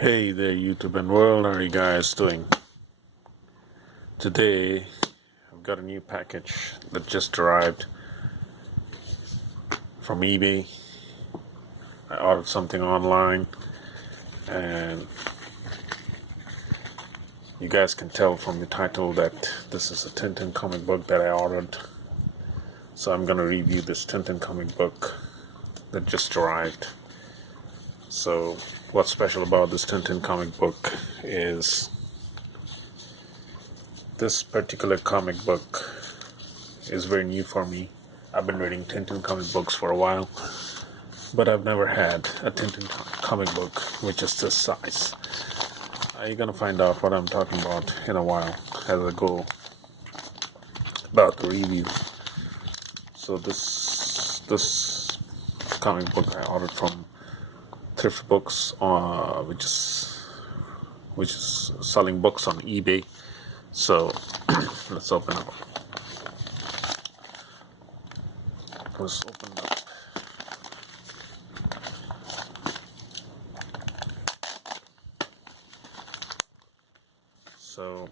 Hey there, YouTube and world. How are you guys doing? Today, I've got a new package that just arrived from eBay. I ordered something online, and you guys can tell from the title that this is a Tintin comic book that I ordered. So I'm gonna review this Tintin comic book that just arrived. So, what's special about this Tintin comic book is this particular comic book is very new for me. I've been reading Tintin comic books for a while, but I've never had a Tintin comic book which is this size. You're gonna find out what I'm talking about in a while as I go about the review. So this comic book I ordered from Thrift Books, which is selling books on eBay. So let's open up. Let's open up. So,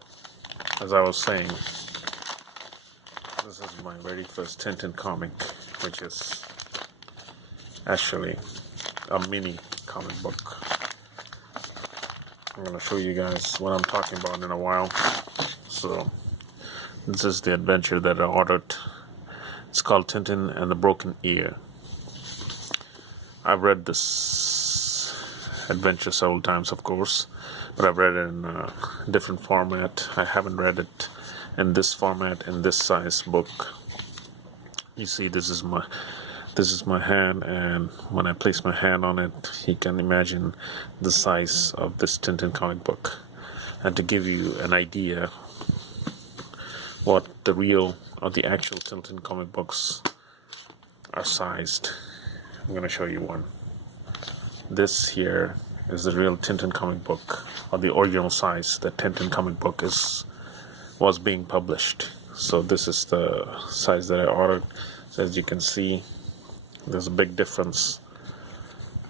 as I was saying, this is my very first Tintin comic, which is actually a mini comic book. I'm going to show you guys what I'm talking about in a while. So, this is the adventure that I ordered. It's called Tintin and the Broken Ear. I've read this adventure several times, of course, but I've read it in a different format. I haven't read it in this format, in this size book. You see, this is my hand, and when I place my hand on it, you can imagine the size of this Tintin comic book. And to give you an idea what the real or the actual Tintin comic books are sized, I'm going to show you one. This here is the real Tintin comic book, or the original size that Tintin comic book was being published. So this is the size that I ordered. So as you can see, there's a big difference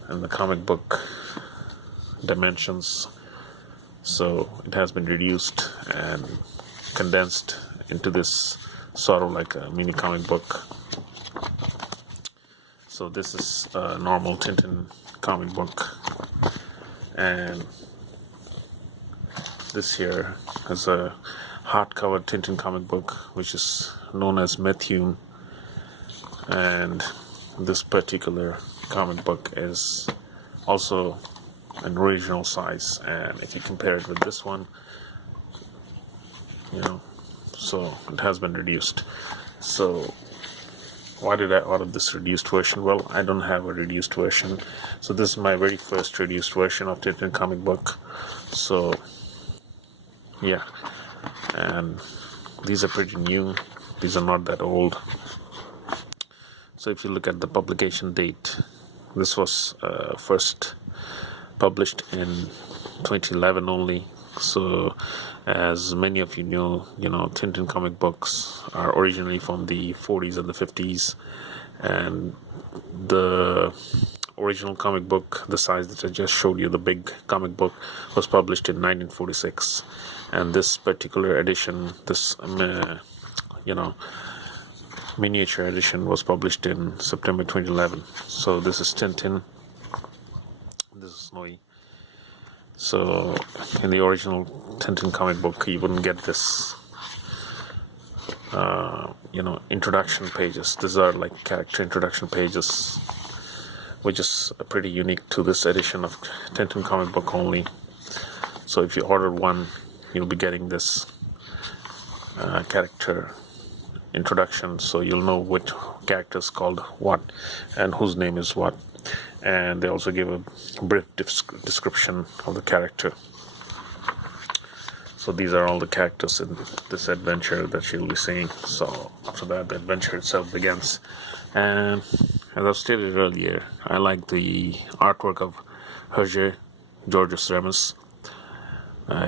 in the comic book dimensions. So it has been reduced and condensed into this sort of like a mini comic book. So this is a normal Tintin comic book, and this here is a hardcover Tintin comic book, which is known as Methune. And this particular comic book is also an original size, and if you compare it with this one, so it has been reduced. So why did I order this reduced version? Well, I don't have a reduced version, so this is my very first reduced version of Tintin comic book. So yeah, and these are pretty new. These are not that old. So if you look at the publication date, this was first published in 2011 only. So as many of you know, Tintin comic books are originally from the 40s and the 50s, and the original comic book, the size that I just showed you, the big comic book, was published in 1946, and this particular edition, this miniature edition, was published in September 2011. So this is Tintin, this is Sonny. So in the original Tintin comic book, you wouldn't get this introduction pages. These are like character introduction pages, which is pretty unique to this edition of Tintin comic book only. So if you order one, you'll be getting this character introduction, so you'll know which character is called what and whose name is what. And they also give a brief description of the character. So these are all the characters in this adventure that you'll be seeing. So after that, the adventure itself begins. And as I've stated earlier, I like the artwork of Georges Remus.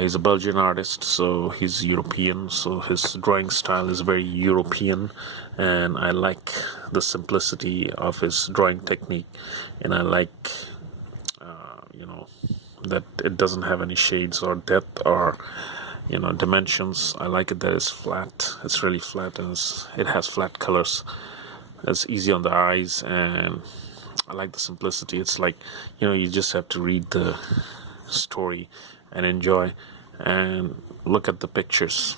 He's a Belgian artist, so he's European, so his drawing style is very European, and I like the simplicity of his drawing technique, and I like that it doesn't have any shades or depth or dimensions. I like it that it's flat. It's really flat, and it has flat colors. It's easy on the eyes, and I like the simplicity. It's like you just have to read the story and enjoy and look at the pictures.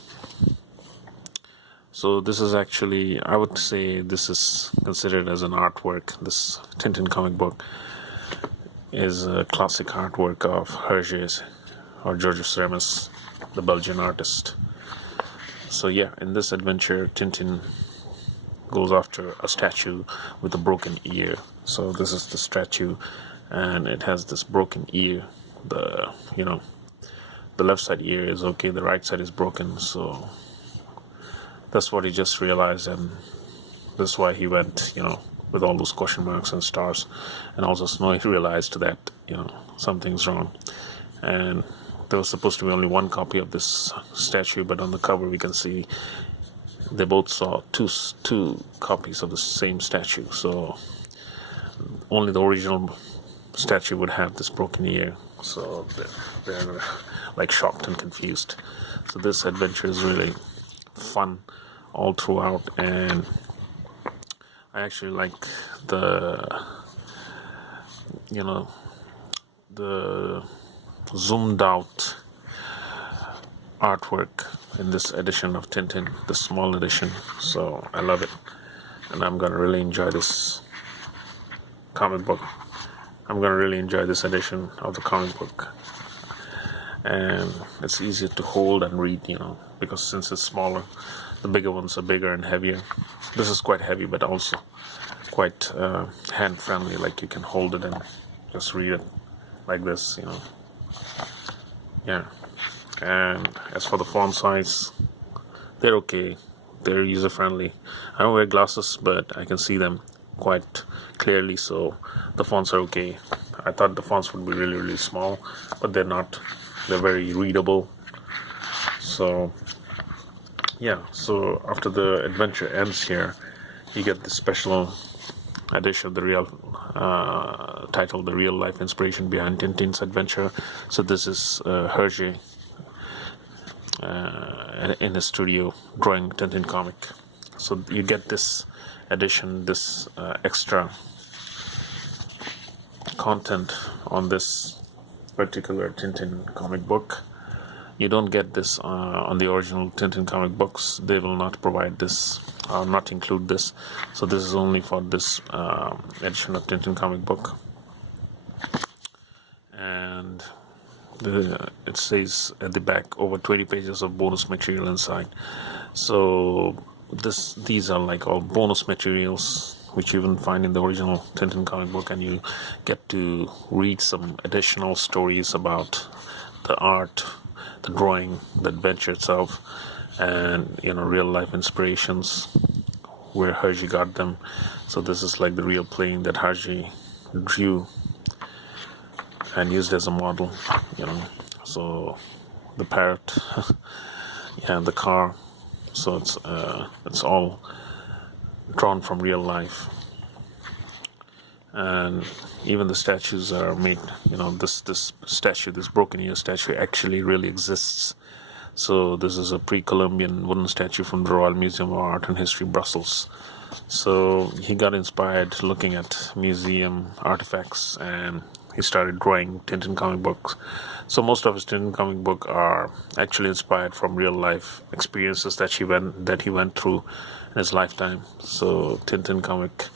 So this is actually, I would say this is considered as an artwork. This Tintin comic book is a classic artwork of Hergé's or Georges Remus, the Belgian artist. So yeah, in this adventure, Tintin goes after a statue with a broken ear. So this is the statue, and it has this broken ear. The left side ear is okay, the right side is broken. So that's what he just realized, and that's why he went, with all those question marks and stars. And also Sonny realized that, something's wrong. And there was supposed to be only one copy of this statue, but on the cover we can see they both saw two copies of the same statue. So only the original statue would have this broken ear. So they're like shocked and confused. So this adventure is really fun all throughout, and I actually like the zoomed out artwork in this edition of Tintin, the small edition. So I love it, and I'm gonna really enjoy this comic book. I'm gonna really enjoy this edition of the comic book, and it's easier to hold and read, because since it's smaller, the bigger ones are bigger and heavier. This is quite heavy, but also quite hand friendly. Like you can hold it and just read it like this, Yeah. And as for the font size, they're okay. They're user friendly. I don't wear glasses, but I can see them quite clearly, so the fonts are okay. I thought the fonts would be really, really small, but they're not. They're very readable. So yeah, so after the adventure ends here, you get the special edition, the real titled "The Real Life Inspiration Behind Tintin's Adventure." So this is Hergé in his studio drawing Tintin comic. So you get this edition, this extra content on this particular Tintin comic book. You don't get this on the original Tintin comic books. They will not provide this, or not include this. So this is only for this edition of Tintin comic book. And it says at the back over 20 pages of bonus material inside. So these are like all bonus materials which you wouldn't find in the original Tintin comic book, and you get to read some additional stories about the art, the drawing, the adventure itself, and real life inspirations, where Hergé got them. So this is like the real plane that Hergé drew and used as a model, So the parrot, and the car. So it's all drawn from real life, and even the statues are made. This statue, this broken ear statue, actually really exists. So this is a pre-Columbian wooden statue from the Royal Museum of Art and History, Brussels. So he got inspired looking at museum artifacts, and he started drawing Tintin comic books. So most of his Tintin comic book are actually inspired from real life experiences that he went through in his lifetime. So Tintin comic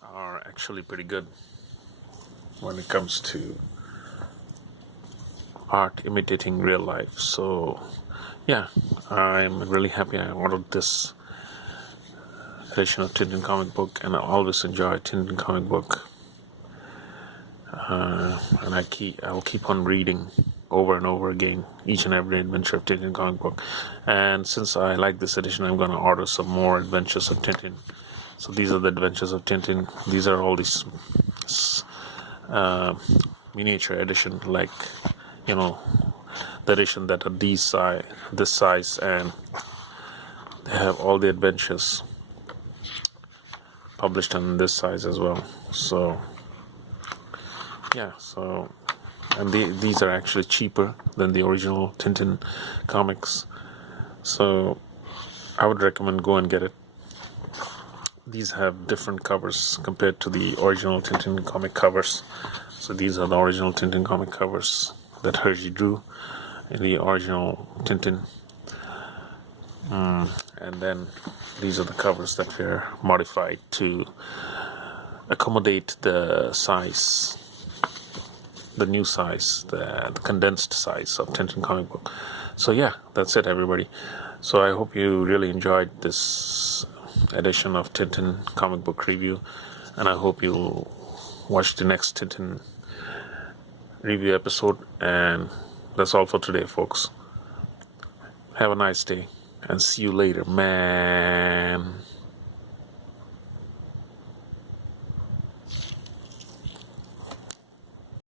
are actually pretty good when it comes to art imitating real life. So yeah, I'm really happy I ordered this edition of Tintin comic book, and I always enjoy Tintin comic book. And I will keep on reading over and over again each and every adventure of Tintin comic book. And since I like this edition, I'm going to order some more adventures of Tintin. So these are the adventures of Tintin. These are all these miniature edition, like the edition that are this size, and they have all the adventures published on this size as well. So yeah, so and these are actually cheaper than the original Tintin comics. So I would recommend go and get it. These have different covers compared to the original Tintin comic covers. So these are the original Tintin comic covers that Hergé drew in the original Tintin. And then these are the covers that were modified to accommodate the size, the new size, the condensed size of Tintin comic book. So yeah, that's it, everybody. So I hope you really enjoyed this edition of Tintin comic book review, and I hope you'll watch the next Tintin review episode. And that's all for today, folks. Have a nice day, and see you later, man.